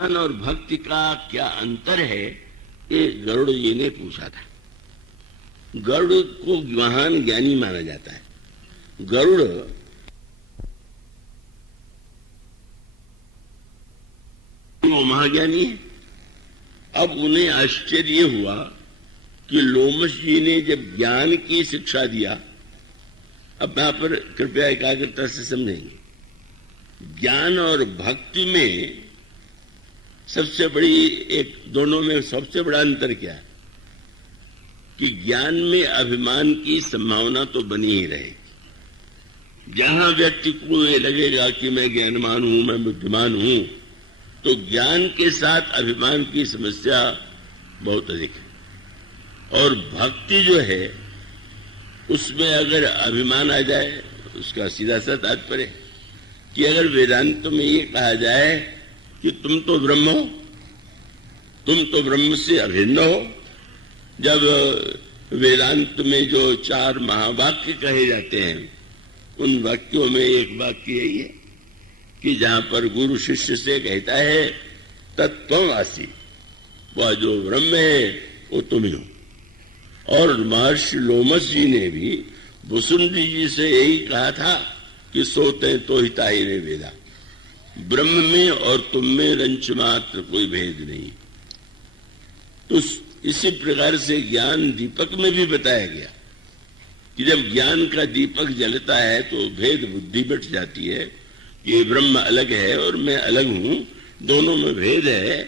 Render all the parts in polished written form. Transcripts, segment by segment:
ज्ञान और भक्ति का क्या अंतर है, ये गरुड़ जी ने पूछा था। गरुड़ को महान ज्ञानी माना जाता है। गरुड़ वो महाज्ञानी है। अब उन्हें आश्चर्य हुआ कि लोमश जी ने जब ज्ञान की शिक्षा दिया, अब यहां पर कृपया एकाग्रता से समझेंगे, ज्ञान और भक्ति में सबसे बड़ी दोनों में सबसे बड़ा अंतर क्या है कि ज्ञान में अभिमान की संभावना तो बनी ही रहेगी। जहां व्यक्ति को ये लगेगा कि मैं ज्ञानवान हूं, मैं बुद्धिमान हूं, तो ज्ञान के साथ अभिमान की समस्या बहुत अधिक है। और भक्ति जो है उसमें अगर अभिमान आ जाए, उसका सीधा सा तात्पर्य कि अगर वेदांत में ये कहा जाए कि तुम तो ब्रह्म हो, तुम तो ब्रह्म से अभिन्न हो, जब वेदांत में जो 4 महावाक्य कहे जाते हैं उन वाक्यों में एक वाक्य यही है कि जहां पर गुरु शिष्य से कहता है तत्त्वमसि, वह जो ब्रह्म है वो तुम ही हो। और महर्षि लोमश जी ने भी वसुंधरी जी से यही कहा था कि सोते तो हिताई रे वेदा, ब्रह्म में और तुम में रंच मात्र कोई भेद नहीं। तो इसी प्रकार से ज्ञान दीपक में भी बताया गया कि जब ज्ञान का दीपक जलता है तो भेद बुद्धि बैठ जाती है, ये ब्रह्म अलग है और मैं अलग हूं, दोनों में भेद है।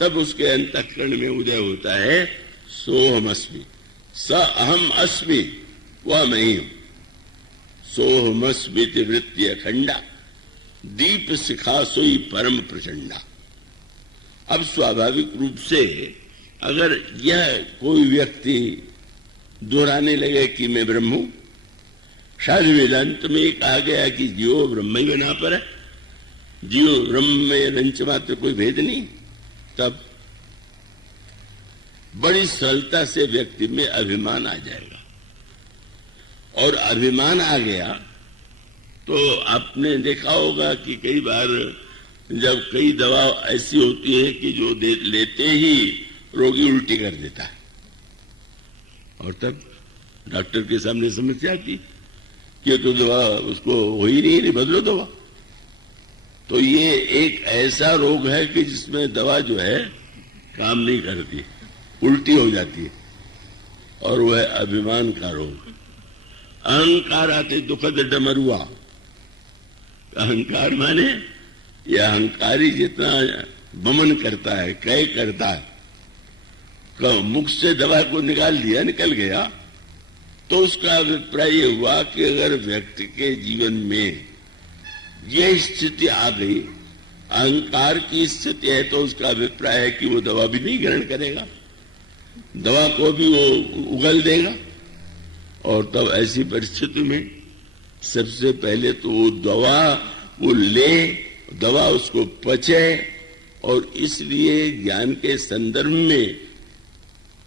तब उसके अंतःकरण में उदय होता है सोहम अस्मि, स अहम अस्मि, वह मैं ही हूं। सोहमस्मिति वृत्ति अखंडा, दीप शिखा सोई परम प्रचंडा। अब स्वाभाविक रूप से अगर यह कोई व्यक्ति दोहराने लगे कि मैं ब्रह्म हूं, शायद वेदांत में कहा गया कि जीव ब्रह्म ही बना पर है, जीव ब्रह्म में रंच मात्र कोई भेद नहीं, तब बड़ी सरलता से व्यक्ति में अभिमान आ जाएगा। और अभिमान आ गया तो आपने देखा होगा कि कई बार जब कई दवा ऐसी होती है कि जो लेते ही रोगी उल्टी कर देता है, और तब डॉक्टर के सामने समस्या आती कि तो दवा उसको हो ही नहीं, बदलो दवा। तो ये एक ऐसा रोग है कि जिसमें दवा जो है काम नहीं करती, उल्टी हो जाती है, और वह है अभिमान का रोग। अहंकार आते दुखद डमरुआ। अहंकार माने यह अहंकारी जितना बमन करता है, कह करता है, मुख से दवा को निकाल दिया, निकल गया, तो उसका अभिप्राय यह हुआ कि अगर व्यक्ति के जीवन में यह स्थिति आ गई, अहंकार की स्थिति है, तो उसका अभिप्राय है कि वो दवा भी नहीं ग्रहण करेगा, दवा को भी वो उगल देगा। और तब ऐसी परिस्थिति में सबसे पहले तो वो दवा वो ले, दवा उसको पचे, और इसलिए ज्ञान के संदर्भ में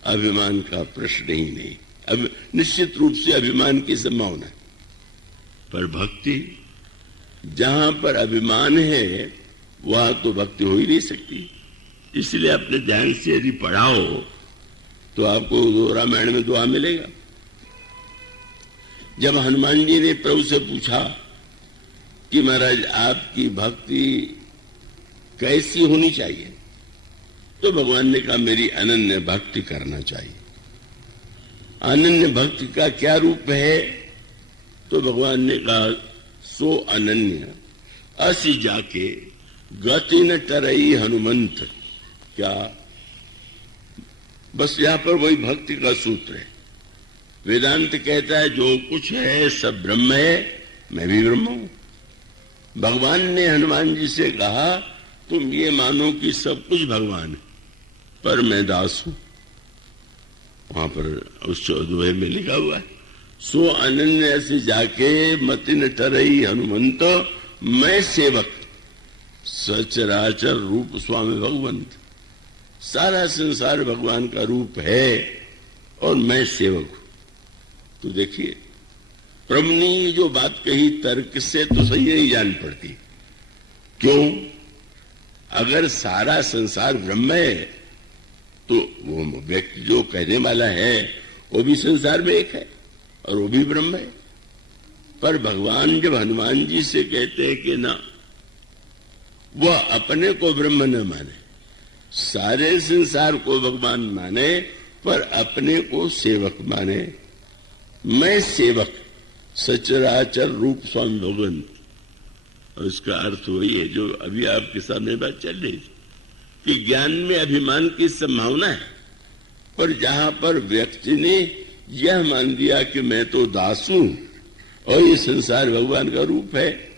अभिमान का प्रश्न ही नहीं। अब निश्चित रूप से अभिमान की संभावना है, पर भक्ति जहां पर अभिमान है वहां तो भक्ति हो ही नहीं सकती। इसलिए अपने ध्यान से यदि पढ़ाओ तो आपको रामायण में दुआ मिलेगा। जब हनुमान जी ने प्रभु से पूछा कि महाराज आपकी भक्ति कैसी होनी चाहिए, तो भगवान ने कहा मेरी अनन्य भक्ति करना चाहिए। अनन्य भक्ति का क्या रूप है, तो भगवान ने कहा सो अनन्य असी जाके गति न टरई हनुमंत। क्या, बस यहां पर वही भक्ति का सूत्र है। वेदांत कहता है जो कुछ है सब ब्रह्म है, मैं भी ब्रह्म हूं। भगवान ने हनुमान जी से कहा तुम ये मानो कि सब कुछ भगवान है, पर मैं दास हूं। वहां पर उस दोहे में लिखा हुआ है सो अनन्य से जाके मति न टरई हनुमंत, मैं सेवक सचराचर रूप स्वामी भगवंत। सारा संसार भगवान का रूप है और मैं सेवक हूं। तो देखिए प्रभु ने जो बात कही तर्क से तो सही नहीं जान पड़ती। क्यों? अगर सारा संसार ब्रह्म है तो वो व्यक्ति जो कहने वाला है वो भी संसार में एक है और वो भी ब्रह्म है। पर भगवान जब हनुमान जी से कहते हैं कि ना, वह अपने को ब्रह्म न माने, सारे संसार को भगवान माने, पर अपने को सेवक माने। मैं सेवक, सचराचर रूप स्वामी भगवान। और इसका अर्थ वही है जो अभी आपके सामने बात चल रही थी कि ज्ञान में अभिमान की संभावना है, पर जहां पर व्यक्ति ने यह मान लिया कि मैं तो दास हूं और ये संसार भगवान का रूप है,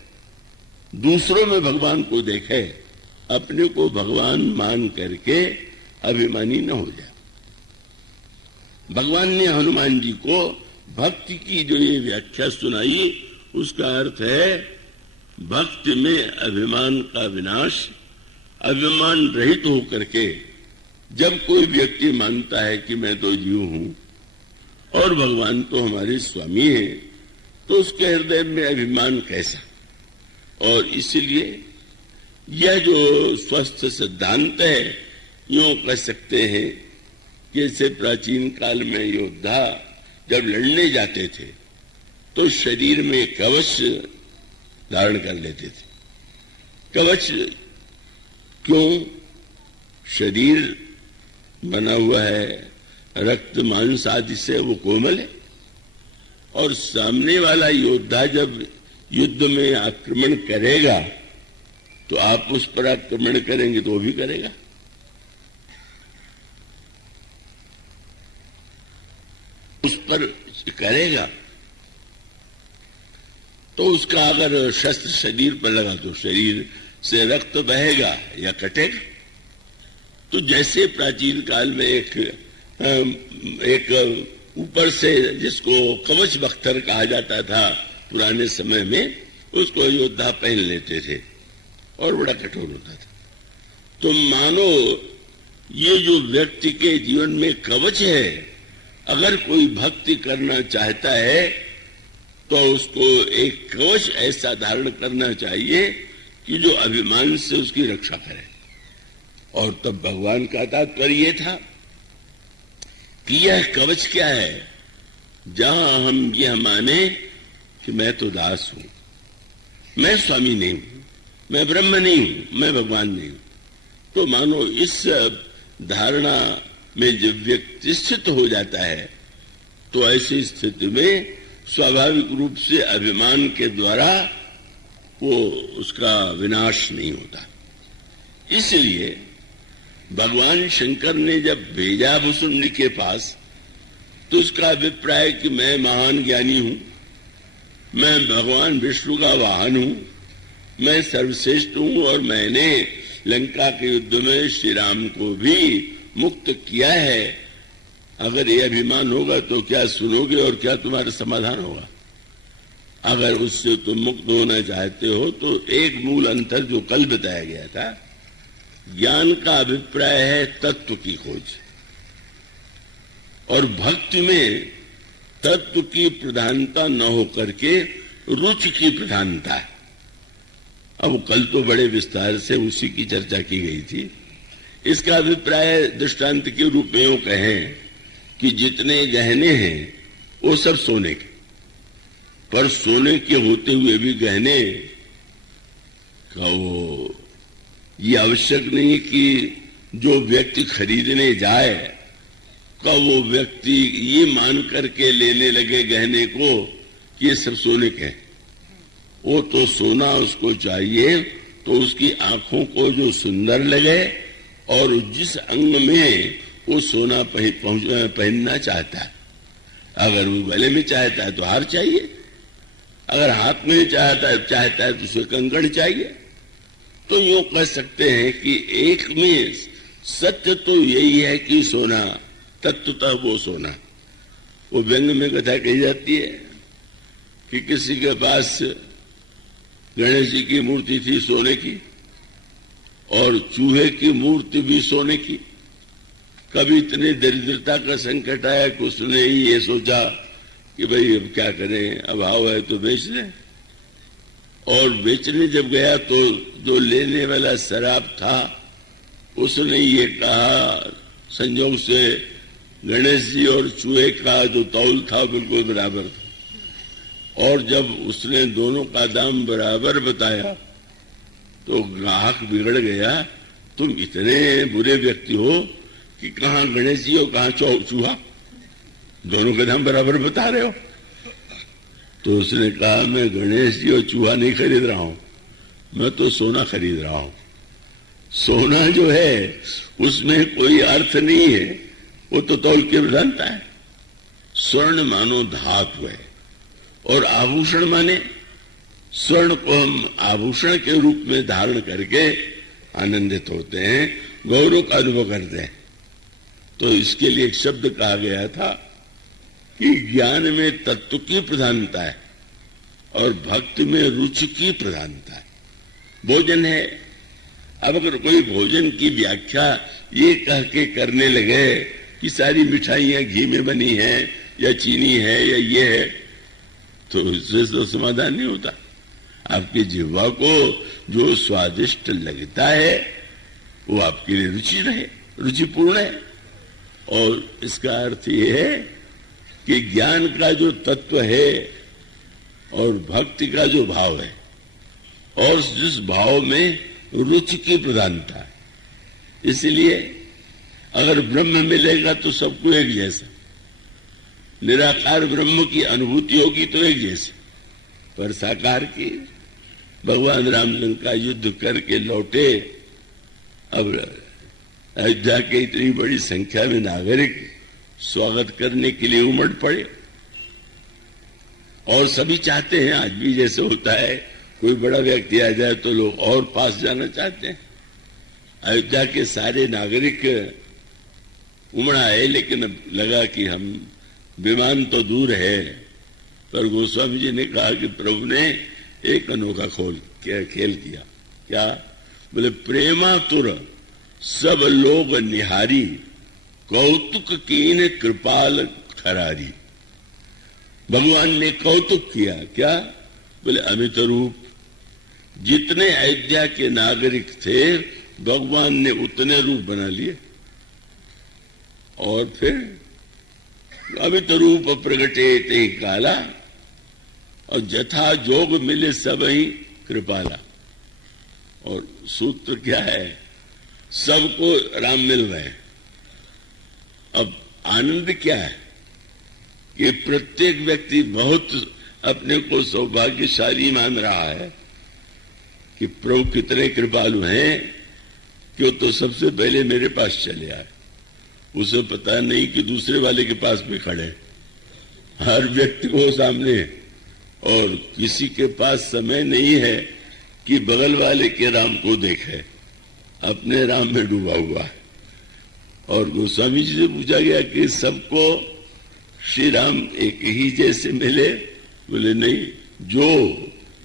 दूसरों में भगवान को देखे, अपने को भगवान मान करके अभिमानी न हो जाए। भगवान ने हनुमान जी को भक्ति की जो ये व्याख्या सुनाई, उसका अर्थ है भक्ति में अभिमान का विनाश। अभिमान रहित होकर के जब कोई व्यक्ति मानता है कि मैं तो जीव हूं और भगवान तो हमारे स्वामी हैं, तो उसके हृदय में अभिमान कैसा। और इसलिए यह जो स्वस्थ सिद्धांत है, यूं कह सकते हैं कि जैसे प्राचीन काल में योद्धा जब लड़ने जाते थे तो शरीर में कवच धारण कर लेते थे। कवच क्यों? शरीर बना हुआ है रक्त मांस आदि से, वो कोमल है, और सामने वाला योद्धा जब युद्ध में आक्रमण करेगा तो आप उस पर आक्रमण करेंगे तो वो भी करेगा। उस पर करेगा तो उसका अगर शस्त्र शरीर पर लगा तो शरीर से रक्त बहेगा या कटेगा। तो जैसे प्राचीन काल में एक ऊपर से जिसको कवच बख्तर कहा जाता था पुराने समय में, उसको योद्धा पहन लेते थे और बड़ा कठोर होता था। तो मानो ये जो व्यक्ति के जीवन में कवच है, अगर कोई भक्ति करना चाहता है तो उसको एक कवच ऐसा धारण करना चाहिए कि जो अभिमान से उसकी रक्षा करे। और तब भगवान का तात्पर्य ये था कि यह कवच क्या है, जहां हम यह माने कि मैं तो दास हूं, मैं स्वामी नहीं हूं, मैं ब्रह्म नहीं हूं, मैं भगवान नहीं हूं, तो मानो इस धारणा में जब व्यक्ति स्थित हो जाता है तो ऐसी स्थिति में स्वाभाविक रूप से अभिमान के द्वारा वो उसका विनाश नहीं होता। इसलिए भगवान शंकर ने जब भेजा भुसुंडी के पास तो उसका अभिप्राय कि मैं महान ज्ञानी हूं, मैं भगवान विष्णु का वाहन हूं, मैं सर्वश्रेष्ठ हूं और मैंने लंका के युद्ध में श्री राम को भी मुक्त किया है। अगर ये अभिमान होगा तो क्या सुनोगे और क्या तुम्हारा समाधान होगा। अगर उससे तुम मुक्त होना चाहते हो तो एक मूल अंतर जो कल बताया गया था, ज्ञान का अभिप्राय है तत्व की खोज, और भक्ति में तत्व की प्रधानता न होकर के रुचि की प्रधानता है। अब कल तो बड़े विस्तार से उसी की चर्चा की गई थी। इसका अभिप्राय दृष्टांत के रूप में यूं कहें कि जितने गहने हैं वो सब सोने के, पर सोने के होते हुए भी गहने का वो ये आवश्यक नहीं कि जो व्यक्ति खरीदने जाए का वो व्यक्ति ये मान करके लेने लगे गहने को कि ये सब सोने के हैं। वो तो सोना उसको चाहिए तो उसकी आंखों को जो सुंदर लगे और जिस अंग में वो सोना पहनना चाहता है। अगर वो गले में चाहता है तो हार चाहिए, अगर हाथ में चाहता है तो उसे कंकड़ चाहिए। तो यूं कह सकते हैं कि एक में सत्य तो यही है कि सोना तत्वतः वो सोना। वो व्यंग में कथा कही जाती है कि किसी के पास गणेश जी की मूर्ति थी सोने की और चूहे की मूर्ति भी सोने की। कभी इतनी दरिद्रता का संकट आया कि उसने ही ये सोचा कि भाई अब क्या करें, अभाव है तो बेच दें। और बेचने जब गया तो जो लेने वाला शराब था उसने ये कहा, संयोग से गणेश जी और चूहे का जो तौल था बिल्कुल बराबर था। और जब उसने दोनों का दाम बराबर बताया तो ग्राहक बिगड़ गया, तुम इतने बुरे व्यक्ति हो कि कहाँ गणेश जी और कहाँ चूहा, दोनों के दाम बराबर बता रहे हो। तो उसने कहा, मैं गणेश जी और चूहा नहीं खरीद रहा हूं, मैं तो सोना खरीद रहा हूं। सोना जो है उसमें कोई अर्थ नहीं है, वो तो तौल के जानता है। स्वर्ण मानो धातु है और आभूषण माने, स्वर्ण को हम आभूषण के रूप में धारण करके आनंदित होते हैं, गौरव का अनुभव करते हैं। तो इसके लिए एक शब्द कहा गया था कि ज्ञान में तत्व की प्रधानता है और भक्ति में रुचि की प्रधानता है। भोजन है, अब अगर कोई भोजन की व्याख्या ये कह के करने लगे कि सारी मिठाइयां घी में बनी हैं या चीनी है या ये है, तो इससे तो समाधान नहीं होता। आपकी जिह्वा को जो स्वादिष्ट लगता है वो आपके लिए रुचि रहे, रुचिपूर्ण है। और इसका अर्थ ये है कि ज्ञान का जो तत्व है और भक्ति का जो भाव है और जिस भाव में रुचि की प्रधानता है, इसलिए अगर ब्रह्म मिलेगा तो सबको एक जैसा, निराकार ब्रह्म की अनुभूति होगी तो एक जैसे, पर साकार की भगवान राम लंका युद्ध करके लौटे, अब अयोध्या के इतनी बड़ी संख्या में नागरिक स्वागत करने के लिए उमड़ पड़े और सभी चाहते हैं, आज भी जैसे होता है कोई बड़ा व्यक्ति आ जाए तो लोग और पास जाना चाहते हैं। अयोध्या के सारे नागरिक उमड़ आए, लेकिन अब लगा कि हम विमान तो दूर है, पर गोस्वामी जी ने कहा कि प्रभु ने एक अनोखा खेल किया। क्या बोले, प्रेमातुर सब लोग निहारी, कौतुक कीन कृपाल खरारी। भगवान ने कौतुक किया, क्या बोले, अमित रूप। जितने अयोध्या के नागरिक थे भगवान ने उतने रूप बना लिए और फिर अमित रूप प्रगटे ते काला, और जथा जोग मिले सब ही कृपाला। और सूत्र क्या है, सबको राम मिल रहे हैं। अब आनंद क्या है कि प्रत्येक व्यक्ति बहुत अपने को सौभाग्यशाली मान रहा है कि प्रभु कितने कृपालु हैं कि वो तो सबसे पहले मेरे पास चले आए। उसे पता नहीं कि दूसरे वाले के पास भी खड़े, हर व्यक्ति को सामने, और किसी के पास समय नहीं है कि बगल वाले के राम को देखे, अपने राम में डूबा हुआ है। और गोस्वामी जी से पूछा गया कि सबको श्री राम एक ही जैसे मिले? बोले नहीं, जो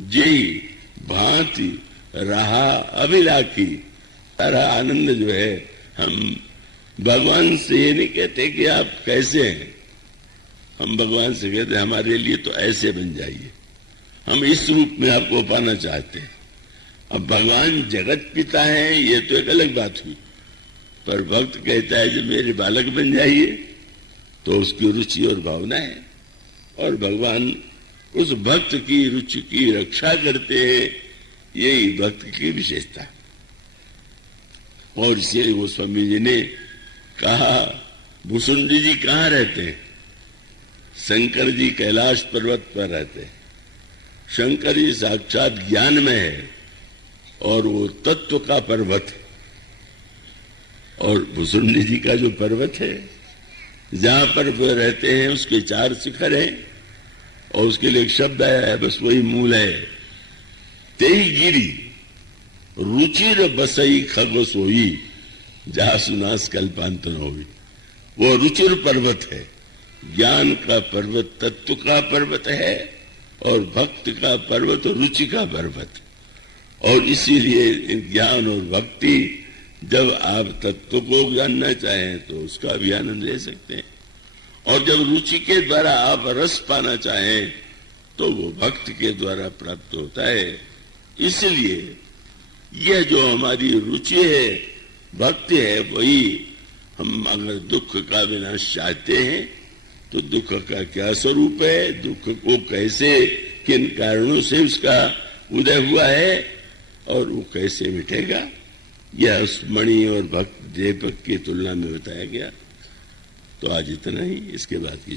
जी भांति रहा अभिलाखी। सारा आनंद जो है, हम भगवान से ये नहीं कहते कि आप कैसे हैं, हम भगवान से कहते हमारे लिए तो ऐसे बन जाइए, हम इस रूप में आपको पाना चाहते हैं। अब भगवान जगत पिता हैं ये तो एक अलग बात हुई, पर भक्त कहता है जब मेरे बालक बन जाइए, तो उसकी रुचि और भावना है, और भगवान उस भक्त की रुचि की रक्षा करते हैं, यही भक्त की विशेषता है। और इसीलिए गोस्वामी जी ने कहा, भूसुंडी जी कहाँ रहते हैं? शंकर जी कैलाश पर्वत पर रहते हैं। शंकर जी साक्षात ज्ञान में है और वो तत्व का पर्वत है। और भूसुंडी जी का जो पर्वत है, जहां पर वो रहते हैं, उसके 4 शिखर हैं और उसके लिए एक शब्द आया है, बस वही मूल है। तेई गिरी रुचिर बसई खग सोई, जहां सुनास कल्पांत न होई। वो रुचिर पर्वत है, ज्ञान का पर्वत तत्व का पर्वत है, और भक्त का पर्वत रुचि का पर्वत। और इसीलिए ज्ञान और भक्ति, जब आप तत्व को जानना चाहें तो उसका भी आनंद ले सकते हैं, और जब रुचि के द्वारा आप रस पाना चाहें तो वो भक्त के द्वारा प्राप्त होता है। इसलिए यह जो हमारी रुचि है, भक्ति है, वही हम अगर दुख का विनाश चाहते हैं तो दुख का क्या स्वरूप है, दुख को कैसे, किन कारणों से उसका उदय हुआ है और वो कैसे मिटेगा, यह उस मणि और भक्त दीपक की तुलना में बताया गया। तो आज इतना ही, इसके बाद की